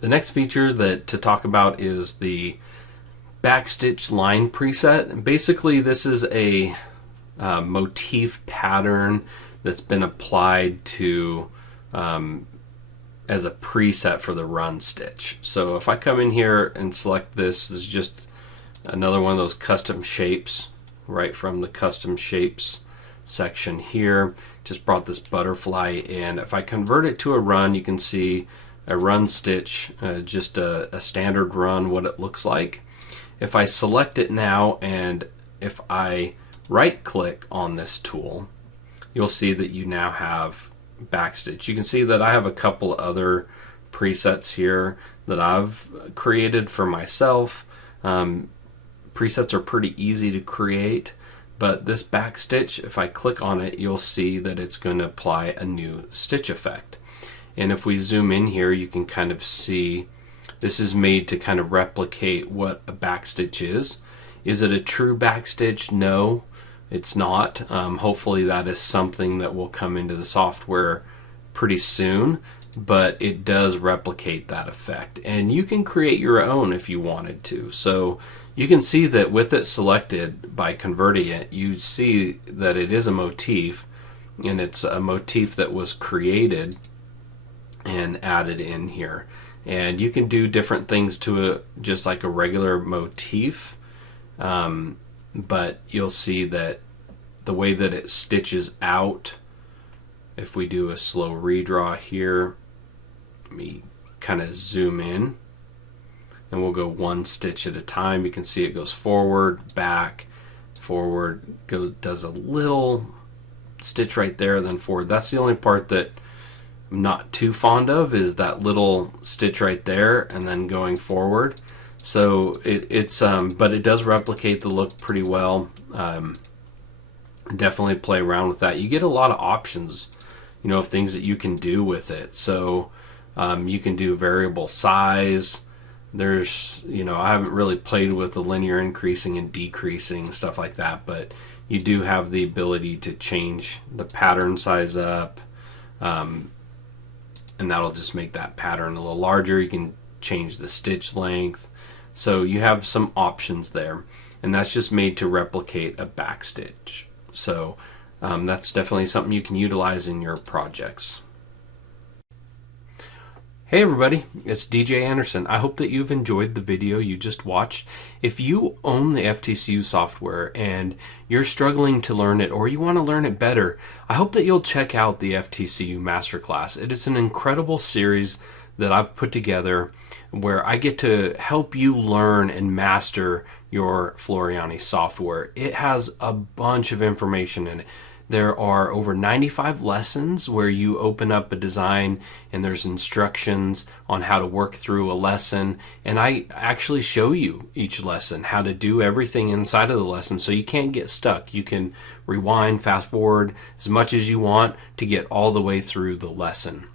The next feature to talk about is the Backstitch line preset. Basically, this is a motif pattern that's been applied to as a preset for the run stitch. So if I come in here and select this is just another one of those custom shapes right from the custom shapes section here. Just brought this butterfly in. If I convert it to a run, you can see a run stitch, just a standard run, what it looks like. If I select it now and if I right click on this tool, you'll see that you now have Backstitch. You can see that I have a couple other presets here that I've created for myself. Presets are pretty easy to create, but this Backstitch, if I click on it, you'll see that it's going to apply a new stitch effect. And if we zoom in here, you can kind of see this is made to kind of replicate what a backstitch is. Is it a true backstitch? No, it's not. Hopefully that is something that will come into the software pretty soon, but it does replicate that effect. And you can create your own if you wanted to. So you can see that with it selected, by converting it, you see that it is a motif, and it's a motif that was created and added in here. And you can do different things to it just like a regular motif, but you'll see that the way that it stitches out, if we do a slow redraw here, let me kind of zoom in and we'll go one stitch at a time. You can see it goes forward, back, forward, does a little stitch right there, then forward. That's the only part that I'm not too fond of, is that little stitch right there and then going forward. So it's but it does replicate the look pretty well. Definitely play around with that. You get a lot of options, of things that you can do with it. So you can do variable size. There's, I haven't really played with the linear increasing and decreasing, stuff like that, but you do have the ability to change the pattern size up. And that'll just make that pattern a little larger. You can change the stitch length. So you have some options there, and that's just made to replicate a backstitch. So that's definitely something you can utilize in your projects. Hey everybody, it's DJ Anderson. I hope that you've enjoyed the video you just watched. If you own the FTC-U software and you're struggling to learn it or you want to learn it better, I hope that you'll check out the FTC-U Masterclass. It is an incredible series that I've put together where I get to help you learn and master your Floriani software. It has a bunch of information in it. There are over 95 lessons where you open up a design and there's instructions on how to work through a lesson. And I actually show you each lesson, how to do everything inside of the lesson so you can't get stuck. You can rewind, fast forward as much as you want to get all the way through the lesson.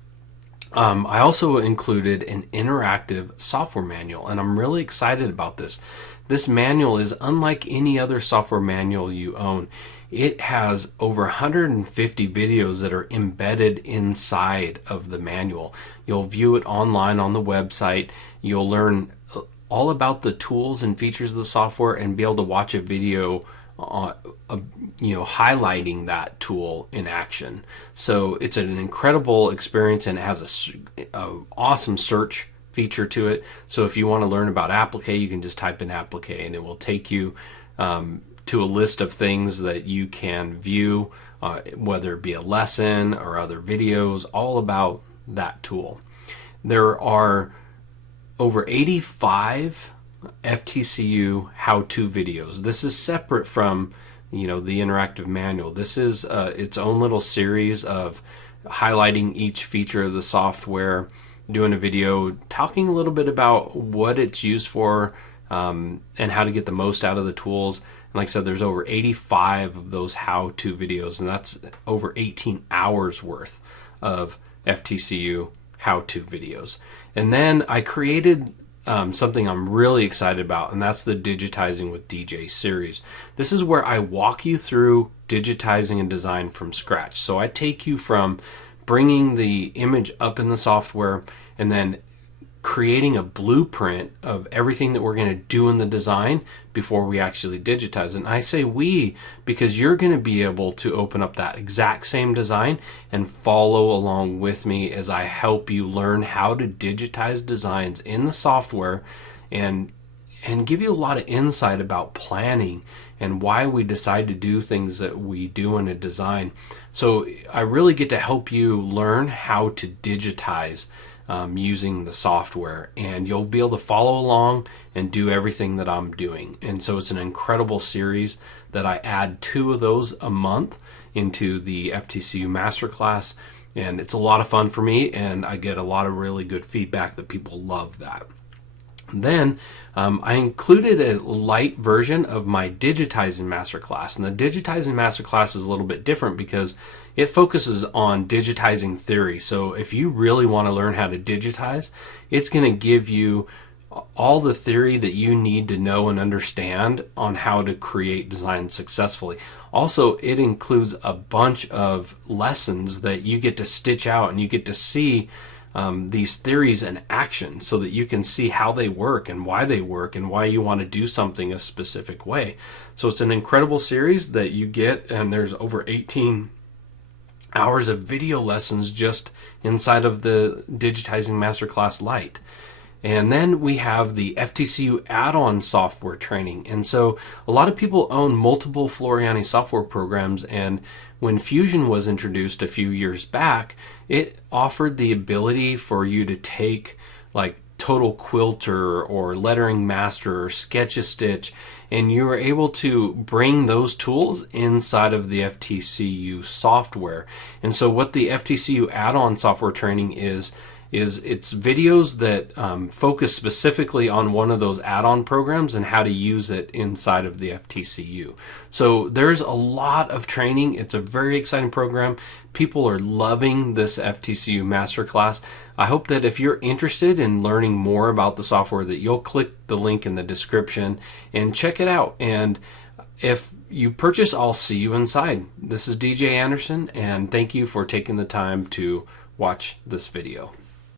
I also included an interactive software manual, and I'm really excited about this. This manual is unlike any other software manual you own. It has over 150 videos that are embedded inside of the manual. You'll view it online on the website. You'll learn all about the tools and features of the software and be able to watch a video highlighting that tool in action. So it's an incredible experience, and it has a awesome search feature to it. So if you want to learn about applique, you can just type in applique and it will take you to a list of things that you can view, whether it be a lesson or other videos, all about that tool. There are over 85 FTC-U how-to videos. This is separate from the interactive manual. This is its own little series of highlighting each feature of the software, doing a video talking a little bit about what it's used for, and how to get the most out of the tools. And like I said, there's over 85 of those how-to videos, and that's over 18 hours worth of FTC-U how-to videos. And then I created something I'm really excited about, and that's the Digitizing with DJ series. This is where I walk you through digitizing a design from scratch. So I take you from bringing the image up in the software and then creating a blueprint of everything that we're going to do in the design before we actually digitize. And I say we because you're going to be able to open up that exact same design and follow along with me as I help you learn how to digitize designs in the software and give you a lot of insight about planning and why we decide to do things that we do in a design. So I really get to help you learn how to digitize using the software, and you'll be able to follow along and do everything that I'm doing. And so it's an incredible series that I add 2 of those a month into the FTC-U Masterclass, and it's a lot of fun for me, and I get a lot of really good feedback that people love that. Then I included a light version of my Digitizing Masterclass. And the Digitizing Masterclass is a little bit different because it focuses on digitizing theory. So if you really want to learn how to digitize, it's going to give you all the theory that you need to know and understand on how to create design successfully. Also, it includes a bunch of lessons that you get to stitch out, and you get to see these theories in action so that you can see how they work and why you want to do something a specific way. So it's an incredible series that you get, and there's over 18 hours of video lessons just inside of the Digitizing Masterclass Lite. And then we have the FTC-U add-on software training. And so a lot of people own multiple Floriani software programs, and when Fusion was introduced a few years back, it offered the ability for you to take like Total Quilter or Lettering Master or Sketch-a-Stitch, and you were able to bring those tools inside of the FTC-U software. And so what the FTC-U add-on software training is it's videos that focus specifically on one of those add-on programs and how to use it inside of the FTC-U. So there's a lot of training. It's a very exciting program. People are loving this FTC-U Masterclass. I hope that if you're interested in learning more about the software, that you'll click the link in the description and check it out. And if you purchase, I'll see you inside. This is DJ Anderson, and thank you for taking the time to watch this video.